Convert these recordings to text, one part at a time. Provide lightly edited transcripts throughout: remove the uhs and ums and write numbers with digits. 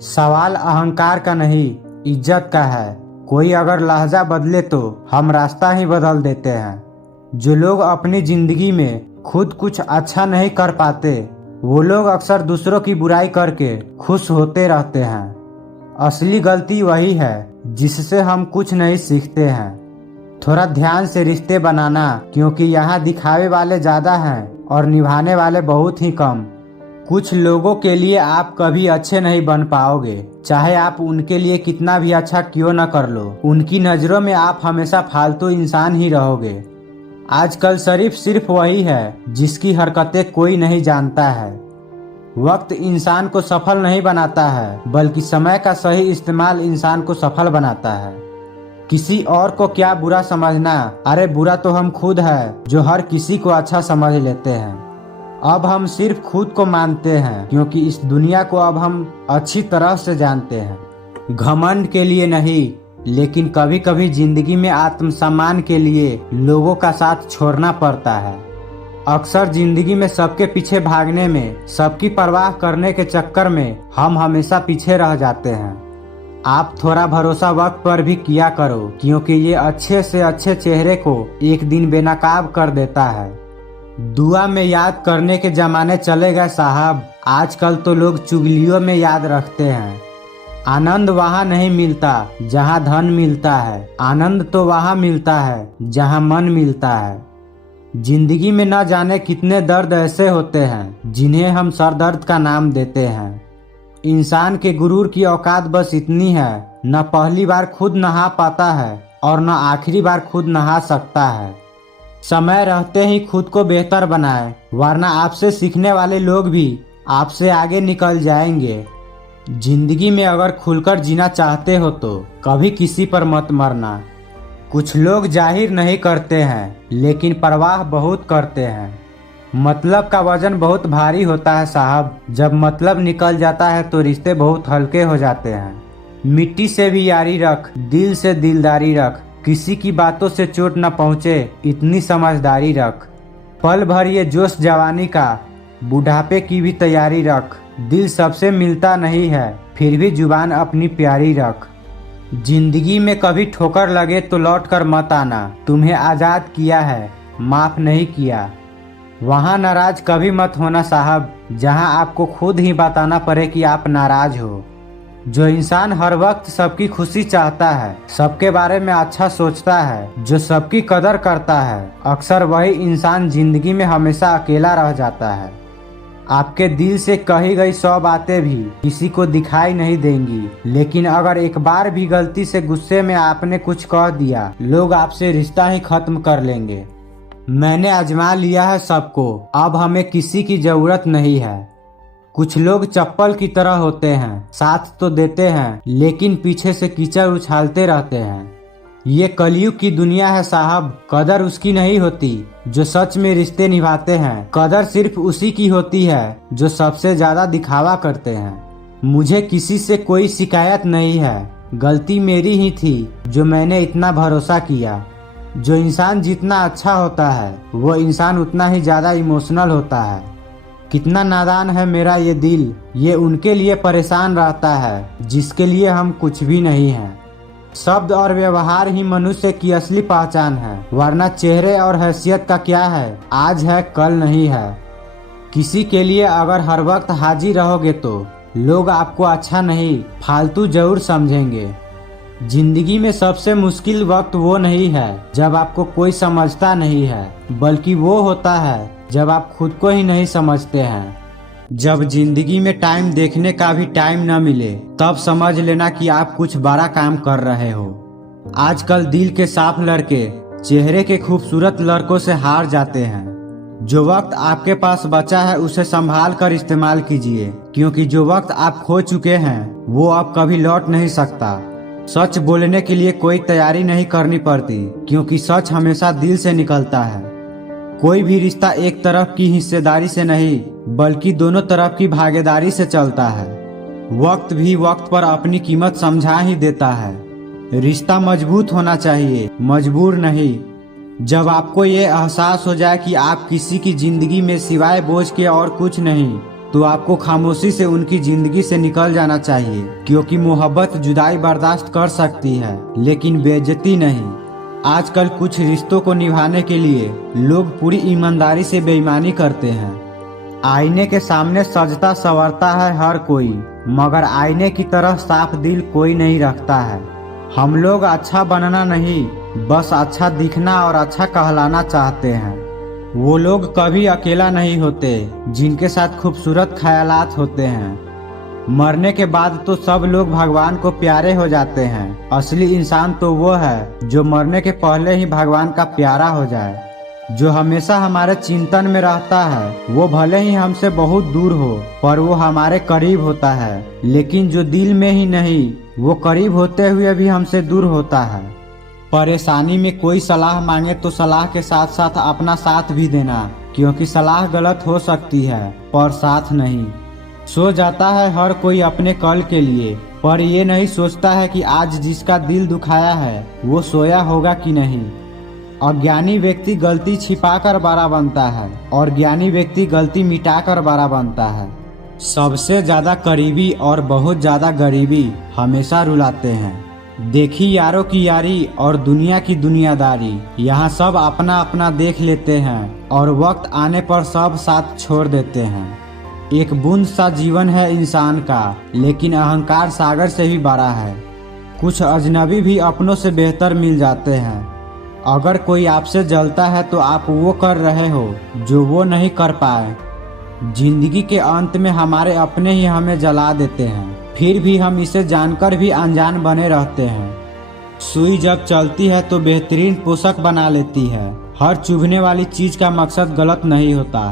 सवाल अहंकार का नहीं, इज्जत का है। कोई अगर लहजा बदले तो हम रास्ता ही बदल देते हैं। जो लोग अपनी जिंदगी में खुद कुछ अच्छा नहीं कर पाते, वो लोग अक्सर दूसरों की बुराई करके खुश होते रहते हैं। असली गलती वही है जिससे हम कुछ नहीं सीखते हैं। थोड़ा ध्यान से रिश्ते बनाना, क्योंकि यहाँ दिखावे वाले ज्यादा हैं और निभाने वाले बहुत ही कम। कुछ लोगों के लिए आप कभी अच्छे नहीं बन पाओगे, चाहे आप उनके लिए कितना भी अच्छा क्यों न कर लो। उनकी नजरों में आप हमेशा फालतू इंसान ही रहोगे। आजकल शरीफ सिर्फ वही है जिसकी हरकतें कोई नहीं जानता है। वक्त इंसान को सफल नहीं बनाता है, बल्कि समय का सही इस्तेमाल इंसान को सफल बनाता है। किसी और को क्या बुरा समझना, अरे बुरा तो हम खुद है जो हर किसी को अच्छा समझ लेते हैं। अब हम सिर्फ खुद को मानते हैं, क्योंकि इस दुनिया को अब हम अच्छी तरह से जानते हैं। घमंड के लिए नहीं, लेकिन कभी कभी जिंदगी में आत्मसम्मान के लिए लोगों का साथ छोड़ना पड़ता है। अक्सर जिंदगी में सबके पीछे भागने में, सबकी परवाह करने के चक्कर में हम हमेशा पीछे रह जाते हैं। आप थोड़ा भरोसा वक्त पर भी किया करो, क्योंकि ये अच्छे से अच्छे चेहरे को एक दिन बेनकाब कर देता है। दुआ में याद करने के जमाने चले गए साहब। आजकल तो लोग चुगलियों में याद रखते हैं। आनंद वहाँ नहीं मिलता जहाँ धन मिलता है, आनंद तो वहाँ मिलता है जहाँ मन मिलता है। जिंदगी में न जाने कितने दर्द ऐसे होते हैं जिन्हें हम सरदर्द का नाम देते हैं। इंसान के गुरूर की औकात बस इतनी है, न पहली बार खुद नहा पाता है और न आखिरी बार खुद नहा सकता है। समय रहते ही खुद को बेहतर बनाए, वरना आपसे सीखने वाले लोग भी आपसे आगे निकल जाएंगे। जिंदगी में अगर खुलकर जीना चाहते हो तो कभी किसी पर मत मरना। कुछ लोग जाहिर नहीं करते हैं, लेकिन परवाह बहुत करते हैं। मतलब का वजन बहुत भारी होता है साहब। जब मतलब निकल जाता है तो रिश्ते बहुत हल्के हो जाते हैं। मिट्टी से भी यारी रख, दिल से दिलदारी रख, किसी की बातों से चोट न पहुँचे इतनी समझदारी रख। पल भर ये जोश जवानी का, बुढ़ापे की भी तैयारी रख। दिल सबसे मिलता नहीं है, फिर भी जुबान अपनी प्यारी रख। जिंदगी में कभी ठोकर लगे तो लौट कर मत आना। तुम्हें आजाद किया है, माफ नहीं किया। वहाँ नाराज कभी मत होना साहब, जहाँ आपको खुद ही बताना पड़े कि आप नाराज हो। जो इंसान हर वक्त सबकी खुशी चाहता है, सबके बारे में अच्छा सोचता है, जो सबकी कदर करता है, अक्सर वही इंसान जिंदगी में हमेशा अकेला रह जाता है। आपके दिल से कही गई 100 बातें भी किसी को दिखाई नहीं देंगी, लेकिन अगर एक बार भी गलती से गुस्से में आपने कुछ कह दिया, लोग आपसे रिश्ता ही खत्म कर लेंगे। मैंने आजमा लिया है सबको, अब हमें किसी की जरूरत नहीं है। कुछ लोग चप्पल की तरह होते हैं, साथ तो देते हैं लेकिन पीछे से कीचड़ उछालते रहते हैं। ये कलयुग की दुनिया है साहब। कदर उसकी नहीं होती जो सच में रिश्ते निभाते हैं, कदर सिर्फ उसी की होती है जो सबसे ज्यादा दिखावा करते हैं। मुझे किसी से कोई शिकायत नहीं है, गलती मेरी ही थी जो मैंने इतना भरोसा किया। जो इंसान जितना अच्छा होता है, वो इंसान उतना ही ज्यादा इमोशनल होता है। कितना नादान है मेरा ये दिल, ये उनके लिए परेशान रहता है जिसके लिए हम कुछ भी नहीं हैं। शब्द और व्यवहार ही मनुष्य की असली पहचान है, वरना चेहरे और हैसियत का क्या है, आज है कल नहीं है। किसी के लिए अगर हर वक्त हाजिर रहोगे तो लोग आपको अच्छा नहीं, फालतू जरूर समझेंगे। जिंदगी में सबसे मुश्किल वक्त वो नहीं है जब आपको कोई समझता नहीं है, बल्कि वो होता है जब आप खुद को ही नहीं समझते हैं। जब जिंदगी में टाइम देखने का भी टाइम न मिले, तब समझ लेना कि आप कुछ बड़ा काम कर रहे हो। आजकल दिल के साफ लड़के चेहरे के खूबसूरत लड़कों से हार जाते हैं। जो वक्त आपके पास बचा है उसे संभाल कर इस्तेमाल कीजिए, क्योंकि जो वक्त आप खो चुके हैं वो अब कभी लौट नहीं सकता। सच बोलने के लिए कोई तैयारी नहीं करनी पड़ती, क्योंकि सच हमेशा दिल से निकलता है। कोई भी रिश्ता एक तरफ की हिस्सेदारी से नहीं, बल्कि दोनों तरफ की भागीदारी से चलता है। वक्त भी वक्त पर अपनी कीमत समझा ही देता है। रिश्ता मजबूत होना चाहिए, मजबूर नहीं। जब आपको ये एहसास हो जाए कि आप किसी की जिंदगी में सिवाय बोझ के और कुछ नहीं, तो आपको खामोशी से उनकी जिंदगी से निकल जाना चाहिए, क्योंकि मोहब्बत जुदाई बर्दाश्त कर सकती है लेकिन बेइज्जती नहीं। आजकल कुछ रिश्तों को निभाने के लिए लोग पूरी ईमानदारी से बेईमानी करते हैं। आईने के सामने सजता संवरता है हर कोई, मगर आईने की तरह साफ दिल कोई नहीं रखता है। हम लोग अच्छा बनना नहीं, बस अच्छा दिखना और अच्छा कहलाना चाहते हैं। वो लोग कभी अकेला नहीं होते जिनके साथ खूबसूरत ख्यालात होते हैं। मरने के बाद तो सब लोग भगवान को प्यारे हो जाते हैं। असली इंसान तो वो है जो मरने के पहले ही भगवान का प्यारा हो जाए। जो हमेशा हमारे चिंतन में रहता है वो भले ही हमसे बहुत दूर हो, पर वो हमारे करीब होता है। लेकिन जो दिल में ही नहीं, वो करीब होते हुए भी हमसे दूर होता है। परेशानी में कोई सलाह मांगे तो सलाह के साथ साथ अपना साथ भी देना, क्योंकि सलाह गलत हो सकती है पर साथ नहीं। सो जाता है हर कोई अपने कल के लिए, पर ये नहीं सोचता है कि आज जिसका दिल दुखाया है वो सोया होगा कि नहीं। अज्ञानी व्यक्ति गलती छिपाकर बड़ा बनता है और ज्ञानी व्यक्ति गलती मिटाकर बड़ा बनता है। सबसे ज्यादा करीबी और बहुत ज्यादा गरीबी हमेशा रुलाते हैं। देखी यारों की यारी और दुनिया की दुनियादारी, यहाँ सब अपना अपना देख लेते हैं और वक्त आने पर सब साथ छोड़ देते हैं। एक बूंद सा जीवन है इंसान का, लेकिन अहंकार सागर से भी बड़ा है। कुछ अजनबी भी अपनों से बेहतर मिल जाते हैं। अगर कोई आपसे जलता है तो आप वो कर रहे हो जो वो नहीं कर पाए। जिंदगी के अंत में हमारे अपने ही हमें जला देते हैं, फिर भी हम इसे जानकर भी अनजान बने रहते हैं। सुई जब चलती है तो बेहतरीन पोशाक बना लेती है। हर चुभने वाली चीज का मकसद गलत नहीं होता।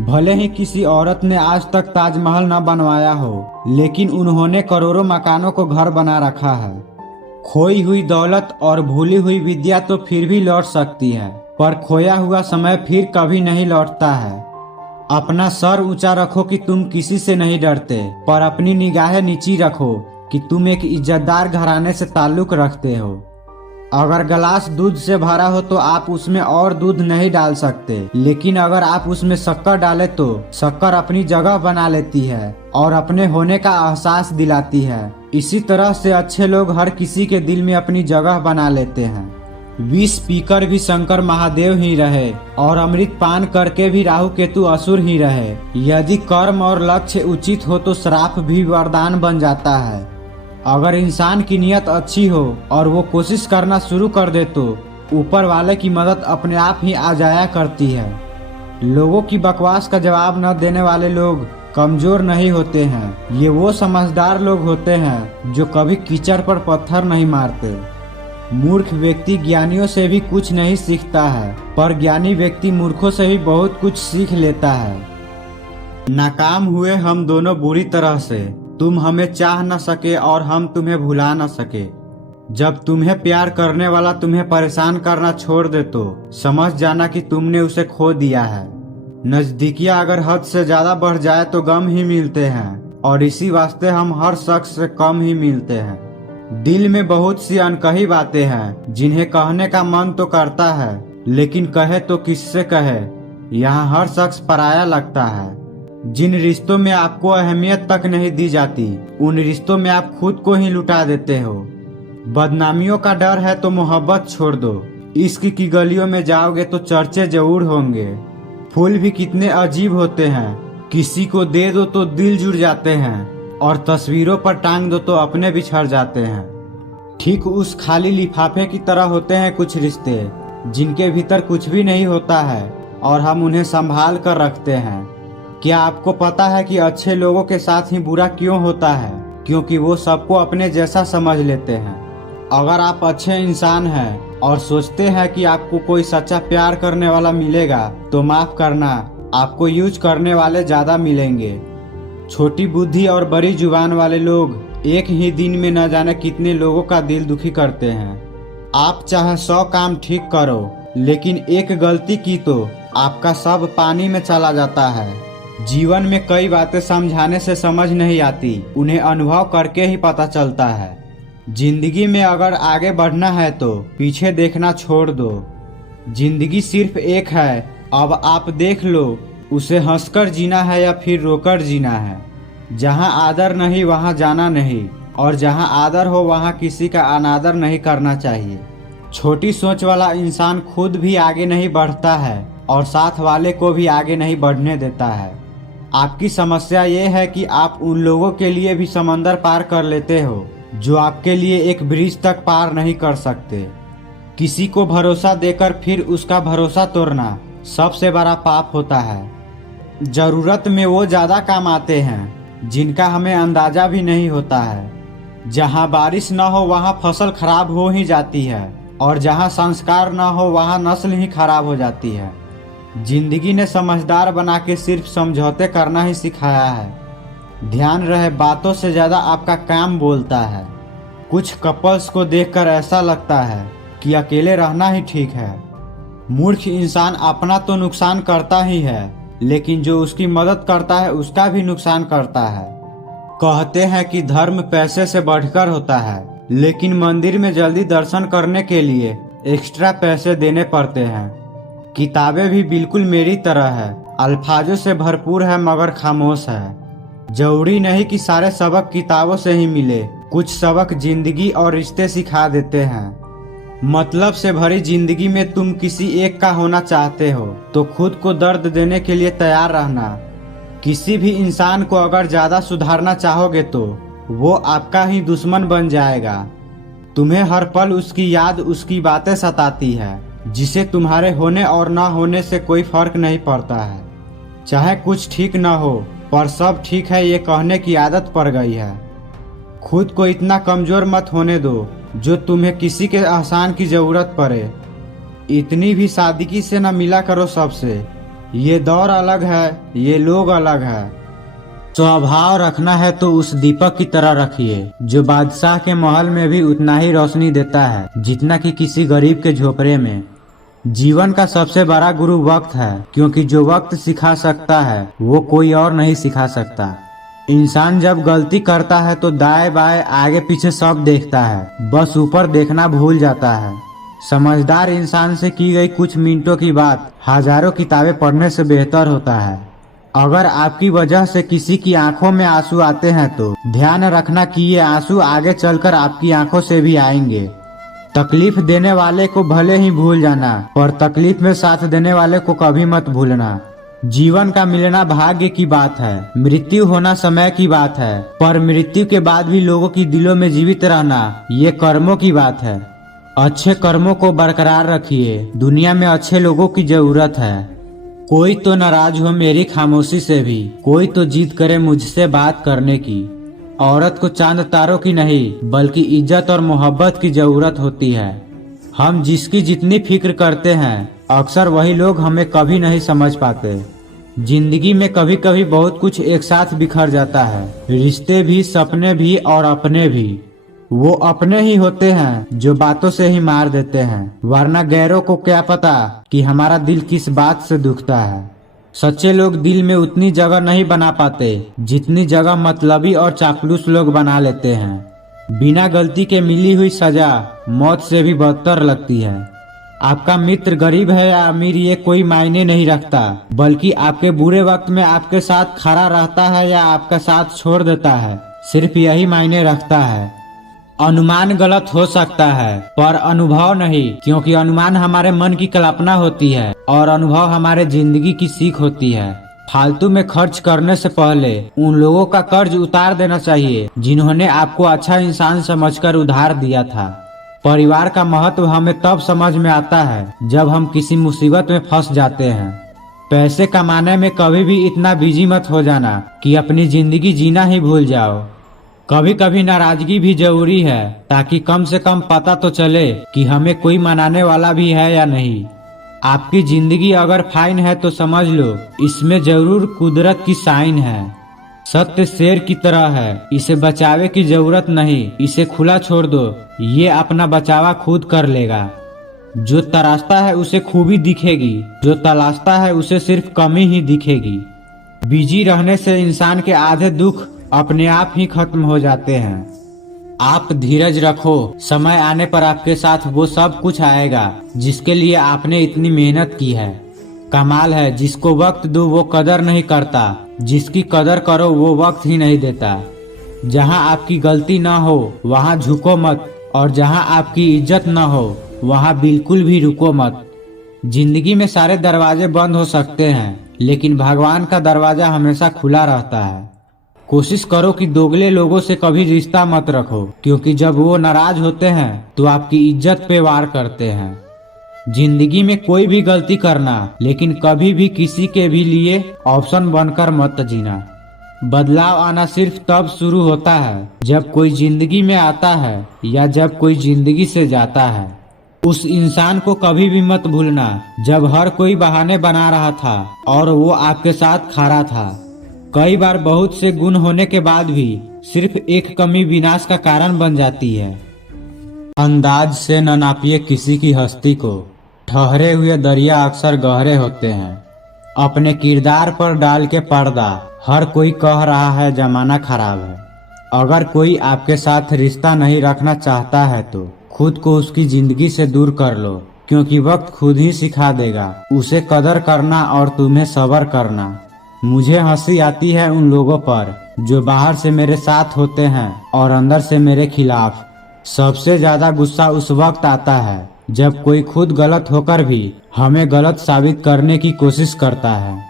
भले ही किसी औरत ने आज तक ताजमहल न बनवाया हो, लेकिन उन्होंने करोड़ों मकानों को घर बना रखा है। खोई हुई दौलत और भूली हुई विद्या तो फिर भी लौट सकती है, पर खोया हुआ समय फिर कभी नहीं लौटता है। अपना सर ऊंचा रखो कि तुम किसी से नहीं डरते, पर अपनी निगाहें नीची रखो कि तुम एक इज्जतदार घराने से ताल्लुक रखते हो। अगर गिलास दूध से भरा हो तो आप उसमें और दूध नहीं डाल सकते, लेकिन अगर आप उसमें शक्कर डालें तो शक्कर अपनी जगह बना लेती है और अपने होने का एहसास दिलाती है। इसी तरह से अच्छे लोग हर किसी के दिल में अपनी जगह बना लेते हैं। विष पीकर भी शंकर महादेव ही रहे और अमृत पान करके भी राहु केतु असुर ही रहे। यदि कर्म और लक्ष्य उचित हो तो श्राप भी वरदान बन जाता है। अगर इंसान की नीयत अच्छी हो और वो कोशिश करना शुरू कर दे तो ऊपर वाले की मदद अपने आप ही आ जाया करती है। लोगों की बकवास का जवाब न देने वाले लोग कमजोर नहीं होते हैं। ये वो समझदार लोग होते हैं जो कभी कीचड़ पर पत्थर नहीं मारते। मूर्ख व्यक्ति ज्ञानियों से भी कुछ नहीं सीखता है, पर ज्ञानी व्यक्ति मूर्खों से भी बहुत कुछ सीख लेता है। नाकाम हुए हम दोनों बुरी तरह से, तुम हमें चाह न सके और हम तुम्हें भुला न सके। जब तुम्हें प्यार करने वाला तुम्हें परेशान करना छोड़ दे तो समझ जाना कि तुमने उसे खो दिया है। नजदीकियां अगर हद से ज्यादा बढ़ जाए तो गम ही मिलते हैं, और इसी वास्ते हम हर शख्स से कम ही मिलते हैं। दिल में बहुत सी अनकही बातें हैं जिन्हें कहने का मन तो करता है, लेकिन कहे तो किससे कहे। यहाँ हर शख्स पराया लगता है। जिन रिश्तों में आपको अहमियत तक नहीं दी जाती, उन रिश्तों में आप खुद को ही लुटा देते हो। बदनामियों का डर है तो मोहब्बत छोड़ दो। इश्क की गलियों में जाओगे तो चर्चे जरूर होंगे। फूल भी कितने अजीब होते हैं, किसी को दे दो तो दिल जुड़ जाते हैं और तस्वीरों पर टांग दो तो अपने बिछड़ जाते हैं। ठीक उस खाली लिफाफे की तरह होते हैं कुछ रिश्ते, जिनके भीतर कुछ भी नहीं होता है और हम उन्हें संभाल कर रखते हैं। क्या आपको पता है कि अच्छे लोगों के साथ ही बुरा क्यों होता है? क्योंकि वो सबको अपने जैसा समझ लेते हैं। अगर आप अच्छे इंसान हैं और सोचते हैं कि आपको कोई सच्चा प्यार करने वाला मिलेगा, तो माफ करना, आपको यूज करने वाले ज्यादा मिलेंगे। छोटी बुद्धि और बड़ी जुबान वाले लोग एक ही दिन में न जाने कितने लोगों का दिल दुखी करते हैं। आप चाहे 100 काम ठीक करो, लेकिन एक गलती की तो आपका सब पानी में चला जाता है। जीवन में कई बातें समझाने से समझ नहीं आती, उन्हें अनुभव करके ही पता चलता है। जिंदगी में अगर आगे बढ़ना है तो पीछे देखना छोड़ दो। जिंदगी सिर्फ एक है, अब आप देख लो उसे हंसकर जीना है या फिर रोकर जीना है। जहाँ आदर नहीं वहाँ जाना नहीं, और जहाँ आदर हो वहाँ किसी का अनादर नहीं करना चाहिए। छोटी सोच वाला इंसान खुद भी आगे नहीं बढ़ता है और साथ वाले को भी आगे नहीं बढ़ने देता है। आपकी समस्या ये है कि आप उन लोगों के लिए भी समंदर पार कर लेते हो जो आपके लिए एक ब्रिज तक पार नहीं कर सकते। किसी को भरोसा देकर फिर उसका भरोसा तोड़ना सबसे बड़ा पाप होता है। जरूरत में वो ज्यादा काम आते हैं जिनका हमें अंदाजा भी नहीं होता है। जहाँ बारिश न हो वहाँ फसल खराब हो ही जाती है, और जहाँ संस्कार न हो वहाँ नस्ल ही खराब हो जाती है। जिंदगी ने समझदार बना के सिर्फ समझौते करना ही सिखाया है। ध्यान रहे, बातों से ज्यादा आपका काम बोलता है। कुछ कपल्स को देखकर ऐसा लगता है कि अकेले रहना ही ठीक है। मूर्ख इंसान अपना तो नुकसान करता ही है, लेकिन जो उसकी मदद करता है उसका भी नुकसान करता है। कहते हैं कि धर्म पैसे से बढ़कर होता है, लेकिन मंदिर में जल्दी दर्शन करने के लिए एक्स्ट्रा पैसे देने पड़ते हैं। किताबें भी बिल्कुल मेरी तरह है, अल्फाजों से भरपूर है मगर खामोश है। जरूरी नहीं कि सारे सबक किताबों से ही मिले, कुछ सबक जिंदगी और रिश्ते सिखा देते हैं। मतलब से भरी जिंदगी में तुम किसी एक का होना चाहते हो तो खुद को दर्द देने के लिए तैयार रहना। किसी भी इंसान को अगर ज्यादा सुधारना चाहोगे तो वो आपका ही दुश्मन बन जाएगा। तुम्हें हर पल उसकी याद, उसकी बातें सताती है, जिसे तुम्हारे होने और ना होने से कोई फर्क नहीं पड़ता है। चाहे कुछ ठीक ना हो पर सब ठीक है ये कहने की आदत पड़ गई है। खुद को इतना कमजोर मत होने दो जो तुम्हें किसी के एहसान की जरूरत पड़े। इतनी भी सादगी से न मिला करो सबसे। ये दौर अलग है, ये लोग अलग है। स्वभाव रखना है तो उस दीपक की तरह रखिए जो बादशाह के महल में भी उतना ही रोशनी देता है जितना कि किसी गरीब के झोपड़े में। जीवन का सबसे बड़ा गुरु वक्त है, क्योंकि जो वक्त सिखा सकता है वो कोई और नहीं सिखा सकता। इंसान जब गलती करता है तो दाएं बाएं आगे पीछे सब देखता है, बस ऊपर देखना भूल जाता है। समझदार इंसान से की गई कुछ मिनटों की बात हजारों किताबें पढ़ने से बेहतर होता है। अगर आपकी वजह से किसी की आंखों में आंसू आते हैं तो ध्यान रखना कि ये आंसू आगे चलकर आपकी आंखों से भी आएंगे। तकलीफ देने वाले को भले ही भूल जाना, पर तकलीफ में साथ देने वाले को कभी मत भूलना। जीवन का मिलना भाग्य की बात है, मृत्यु होना समय की बात है, पर मृत्यु के बाद भी लोगों की दिलों में जीवित रहना ये कर्मों की बात है। अच्छे कर्मों को बरकरार रखिए, दुनिया में अच्छे लोगों की जरूरत है। कोई तो नाराज हो मेरी खामोशी से भी, कोई तो जिद करे मुझसे बात करने की। औरत को चांद तारों की नहीं बल्कि इज्जत और मोहब्बत की जरूरत होती है। हम जिसकी जितनी फिक्र करते हैं अक्सर वही लोग हमें कभी नहीं समझ पाते। जिंदगी में कभी कभी बहुत कुछ एक साथ बिखर जाता है, रिश्ते भी, सपने भी और अपने भी। वो अपने ही होते हैं जो बातों से ही मार देते हैं, वरना गैरों को क्या पता कि हमारा दिल किस बात से दुखता है। सच्चे लोग दिल में उतनी जगह नहीं बना पाते जितनी जगह मतलबी और चापलूस लोग बना लेते हैं। बिना गलती के मिली हुई सजा मौत से भी बदतर लगती है। आपका मित्र गरीब है या अमीर ये कोई मायने नहीं रखता, बल्कि आपके बुरे वक्त में आपके साथ खड़ा रहता है या आपका साथ छोड़ देता है, सिर्फ यही मायने रखता है। अनुमान गलत हो सकता है पर अनुभव नहीं, क्योंकि अनुमान हमारे मन की कल्पना होती है और अनुभव हमारे जिंदगी की सीख होती है। फालतू में खर्च करने से पहले उन लोगों का कर्ज उतार देना चाहिए जिन्होंने आपको अच्छा इंसान समझकर उधार दिया था। परिवार का महत्व हमें तब समझ में आता है जब हम किसी मुसीबत में फंस जाते हैं। पैसे कमाने में कभी भी इतना बिजी मत हो जाना कि अपनी जिंदगी जीना ही भूल जाओ। कभी कभी नाराजगी भी जरूरी है, ताकि कम से कम पता तो चले कि हमें कोई मनाने वाला भी है या नहीं। आपकी जिंदगी अगर फाइन है तो समझ लो इसमें जरूर कुदरत की साइन है। सत्य शेर की तरह है, इसे बचावे की जरूरत नहीं, इसे खुला छोड़ दो, ये अपना बचावा खुद कर लेगा। जो तराशता है उसे खूबी दिखेगी, जो तलाशता है उसे सिर्फ कमी ही दिखेगी। बिजी रहने से इंसान के आधे दुख अपने आप ही खत्म हो जाते हैं। आप धीरज रखो, समय आने पर आपके साथ वो सब कुछ आएगा जिसके लिए आपने इतनी मेहनत की है। कमाल है, जिसको वक्त दो वो कदर नहीं करता, जिसकी कदर करो वो वक्त ही नहीं देता। जहाँ आपकी गलती ना हो वहाँ झुको मत, और जहाँ आपकी इज्जत ना हो वहाँ बिल्कुल भी रुको मत। जिंदगी में सारे दरवाजे बंद हो सकते हैं, लेकिन भगवान का दरवाजा हमेशा खुला रहता है। कोशिश करो कि दोगले लोगों से कभी रिश्ता मत रखो, क्योंकि जब वो नाराज होते हैं तो आपकी इज्जत पे वार करते हैं। जिंदगी में कोई भी गलती करना, लेकिन कभी भी किसी के भी लिए ऑप्शन बनकर मत जीना। बदलाव आना सिर्फ तब शुरू होता है जब कोई जिंदगी में आता है या जब कोई जिंदगी से जाता है। उस इंसान को कभी भी मत भूलना जब हर कोई बहाने बना रहा था और वो आपके साथ खड़ा था। कई बार बहुत से गुण होने के बाद भी सिर्फ एक कमी विनाश का कारण बन जाती है। अंदाज से न नापिए किसी की हस्ती को, ठहरे हुए दरिया अक्सर गहरे होते हैं। अपने किरदार पर डाल के पर्दा, हर कोई कह रहा है जमाना खराब है। अगर कोई आपके साथ रिश्ता नहीं रखना चाहता है तो खुद को उसकी जिंदगी से दूर कर लो, क्योंकि वक्त खुद ही सिखा देगा उसे कदर करना और तुम्हें सब्र करना। मुझे हंसी आती है उन लोगों पर जो बाहर से मेरे साथ होते हैं और अंदर से मेरे खिलाफ। सबसे ज्यादा गुस्सा उस वक्त आता है जब कोई खुद गलत होकर भी हमें गलत साबित करने की कोशिश करता है।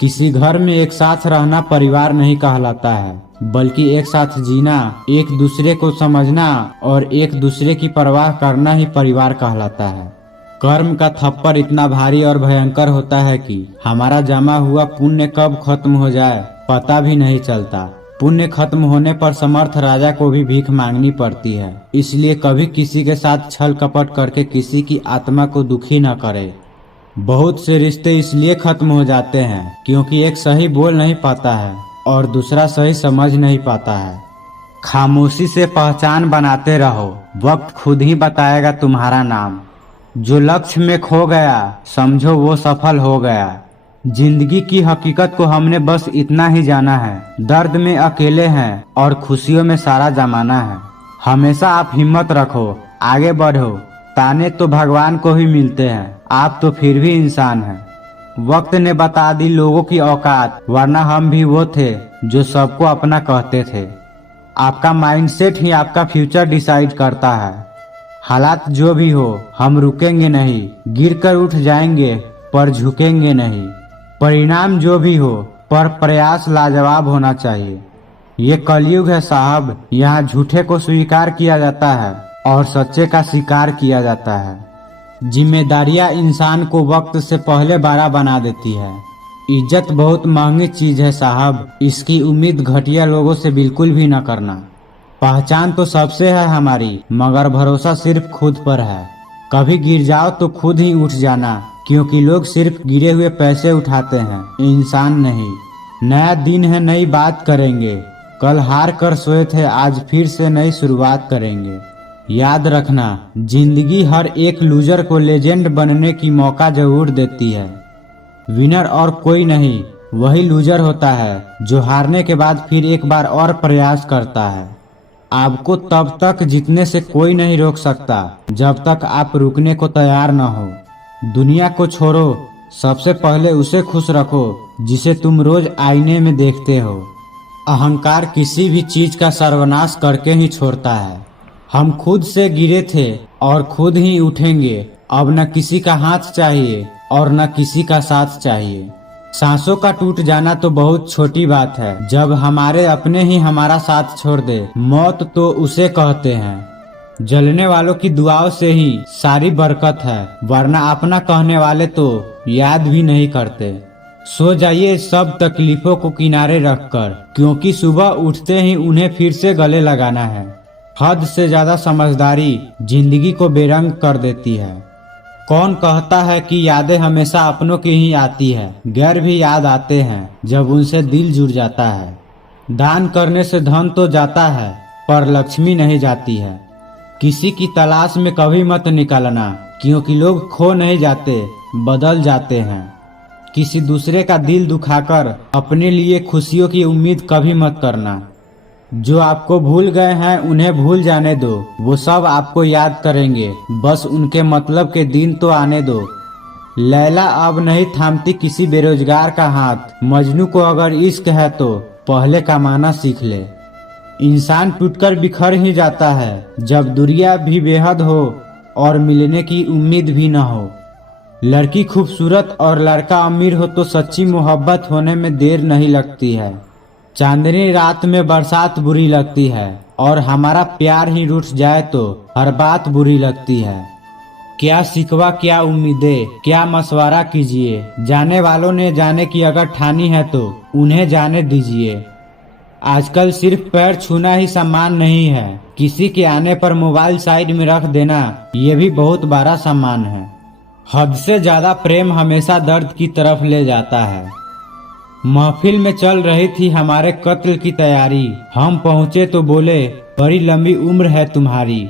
किसी घर में एक साथ रहना परिवार नहीं कहलाता है, बल्कि एक साथ जीना, एक दूसरे को समझना और एक दूसरे की परवाह करना ही परिवार कहलाता है। कर्म का थप्पड़ इतना भारी और भयंकर होता है कि हमारा जमा हुआ पुण्य कब खत्म हो जाए पता भी नहीं चलता। पुण्य खत्म होने पर समर्थ राजा को भी भीख मांगनी पड़ती है। इसलिए कभी किसी के साथ छल कपट करके किसी की आत्मा को दुखी न करे। बहुत से रिश्ते इसलिए खत्म हो जाते हैं क्योंकि एक सही बोल नहीं पाता है और दूसरा सही समझ नहीं पाता है। खामोशी से पहचान बनाते रहो, वक्त खुद ही बताएगा तुम्हारा नाम। जो लक्ष्य में खो गया समझो वो सफल हो गया। जिंदगी की हकीकत को हमने बस इतना ही जाना है, दर्द में अकेले हैं और खुशियों में सारा जमाना है। हमेशा आप हिम्मत रखो, आगे बढ़ो। ताने तो भगवान को ही मिलते हैं, आप तो फिर भी इंसान हैं। वक्त ने बता दी लोगों की औकात, वरना हम भी वो थे जो सबको अपना कहते थे। आपका माइंडसेट ही आपका फ्यूचर डिसाइड करता है। हालात जो भी हो हम रुकेंगे नहीं, गिरकर उठ जाएंगे पर झुकेंगे नहीं। परिणाम जो भी हो पर प्रयास लाजवाब होना चाहिए। ये कलयुग है साहब, यहाँ झूठे को स्वीकार किया जाता है और सच्चे का शिकार किया जाता है। जिम्मेदारियां इंसान को वक्त से पहले बड़ा बना देती है। इज्जत बहुत महंगी चीज है साहब, इसकी उम्मीद घटिया लोगों से बिल्कुल भी न करना। पहचान तो सबसे है हमारी, मगर भरोसा सिर्फ खुद पर है। कभी गिर जाओ तो खुद ही उठ जाना, क्योंकि लोग सिर्फ गिरे हुए पैसे उठाते हैं, इंसान नहीं। नया दिन है, नई बात करेंगे। कल हार कर सोए थे, आज फिर से नई शुरुआत करेंगे। याद रखना, जिंदगी हर एक लूजर को लेजेंड बनने की मौका जरूर देती है। विनर और कोई नहीं, वही लूजर होता है जो हारने के बाद फिर एक बार और प्रयास करता है। आपको तब तक जीतने से कोई नहीं रोक सकता जब तक आप रुकने को तैयार न हो। दुनिया को छोड़ो, सबसे पहले उसे खुश रखो जिसे तुम रोज आईने में देखते हो। अहंकार किसी भी चीज का सर्वनाश करके ही छोड़ता है। हम खुद से गिरे थे और खुद ही उठेंगे। अब न किसी का हाथ चाहिए और न किसी का साथ चाहिए। सांसों का टूट जाना तो बहुत छोटी बात है, जब हमारे अपने ही हमारा साथ छोड़ दे। मौत तो उसे कहते हैं। जलने वालों की दुआओं से ही सारी बरकत है, वरना अपना कहने वाले तो याद भी नहीं करते। सो जाइए सब तकलीफों को किनारे रखकर, क्योंकि सुबह उठते ही उन्हें फिर से गले लगाना है। हद से ज्यादा समझदारी जिंदगी को बेरंग कर देती है। कौन कहता है कि यादें हमेशा अपनों की ही आती है? गैर भी याद आते हैं जब उनसे दिल जुड़ जाता है। दान करने से धन तो जाता है, पर लक्ष्मी नहीं जाती है। किसी की तलाश में कभी मत निकलना, क्योंकि लोग खो नहीं जाते, बदल जाते हैं। किसी दूसरे का दिल दुखाकर अपने लिए खुशियों की उम्मीद कभी मत करना। जो आपको भूल गए हैं उन्हें भूल जाने दो, वो सब आपको याद करेंगे, बस उनके मतलब के दिन तो आने दो। लैला अब नहीं थामती किसी बेरोजगार का हाथ। मजनू को अगर इश्क है तो पहले कमाना सीख ले। इंसान टूटकर बिखर ही जाता है जब दुनिया भी बेहद हो और मिलने की उम्मीद भी न हो। लड़की खूबसूरत और लड़का अमीर हो तो सच्ची मोहब्बत होने में देर नहीं लगती है। चांदनी रात में बरसात बुरी लगती है और हमारा प्यार ही रूठ जाए तो हर बात बुरी लगती है। क्या सिकवा क्या उम्मीदें क्या मशवरा कीजिए, जाने वालों ने जाने की अगर ठानी है तो उन्हें जाने दीजिए। आजकल सिर्फ पैर छूना ही सम्मान नहीं है, किसी के आने पर मोबाइल साइड में रख देना ये भी बहुत बड़ा सम्मान है। हद से ज्यादा प्रेम हमेशा दर्द की तरफ ले जाता है। महफिल में चल रही थी हमारे कत्ल की तैयारी, हम पहुंचे तो बोले बड़ी लंबी उम्र है तुम्हारी।